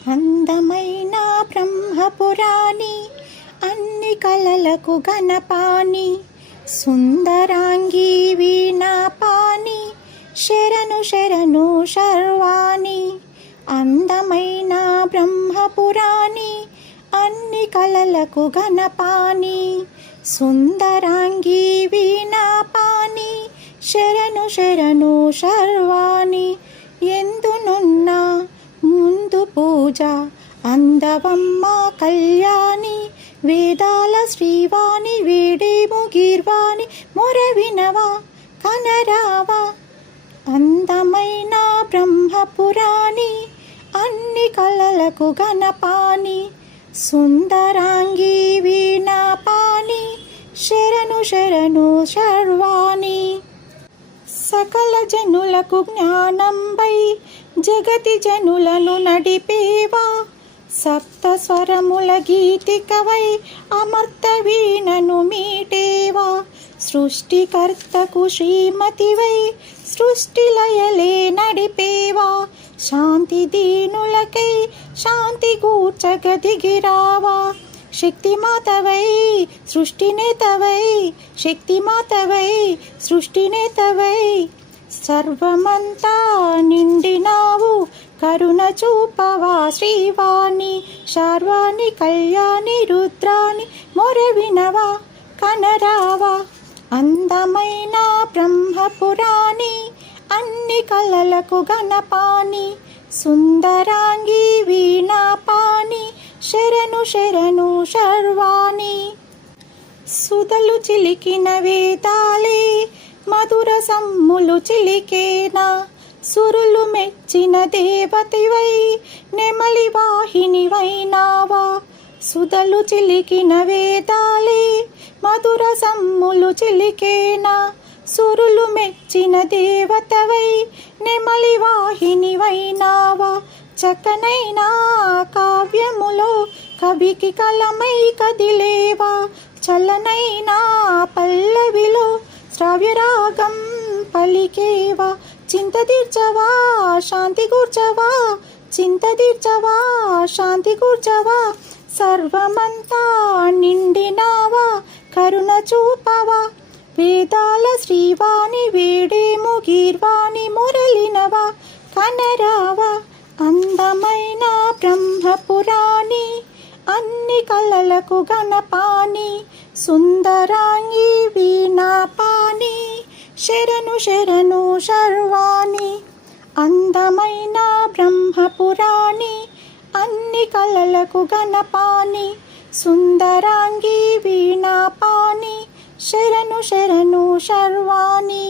అందమైన బ్రహ్మపురాణి అన్ని కలలకు గణపాని సుందరాంగి వీణాపాని శరణు శరణు శర్వాణి అందమైన బ్రహ్మపురాణి అన్ని కలలకు గణపాని సుందరాంగి వీణాపాని శరణు శరణు శర్వాణి ముందు పూజ. అందవమ్మ కళ్యాణి వేదాల శ్రీవాణి వేడేము గీర్వాణి మొరవినవా కనరావా. అందమైన బ్రహ్మపురాణి అన్ని కళలకు గణపాని సుందరాంగి వీణాపాని శరణు శరణు శర్వాణి. సకల జనులకు జ్ఞానంబై జగతి జనులను నడిపేవా? సప్త స్వరముల గీతికవై అమర్త వీణను మీటేవా? సృష్టికర్తకు శ్రీమతివై సృష్టి లయలే నడిపేవా? శాంతి దీనులకై శాంతి కూర్చగ దిగిరావా శక్తిమాతవై సృష్టినేతవై శక్తిమాతవై సృష్టినేతవై సర్వమంతా నిండినా కరుణ చూపవా శ్రీవాణి శార్వాణి కళ్యాణి రుద్రాణి మొరవినవా కనరావా. అందమైన బ్రహ్మపురాణి అన్ని కళలకు గణపాని సుందరాంగి వీణాపాని శరణు శరణు శర్వాణి. సుధలు చిలికిన వేదాలే మధుర సమ్ములు చిలికేనా సురులు మెచ్చిన దేవతివై నెమలి వాహినివైనావా. సుధలు చిలికిన వేదాలే మధుర సమ్ములు చిలికేనా. సురులు మెచ్చిన దేవతవై నెమలి వాహినివైనావా. చకనైనా కావ్యములో కవికి కలమై కదిలేవా. చలనైనా పల్లవిలో శ్రావ్యరాగం పలికేవా. చింత తీర్చవా శాంతి కూర్చవా చింత తీర్చవా శాంతి కూర్చవా సర్వమంతా నిండినావా కరుణ చూపవా వేదాల శ్రీవాణి వేడేము గీర్వాణి మురళినవా కనరావా అందమైన బ్రహ్మపురాణి అన్ని కళలకు గణపాని సుందరాంగి వీణాపాని శరణు శరణు శర్వాణి అందమైన బ్రహ్మపురాణి అన్ని కళలకు గణపాని సుందరాంగి వీణాపాని శరణు శరణు శర్వాణి.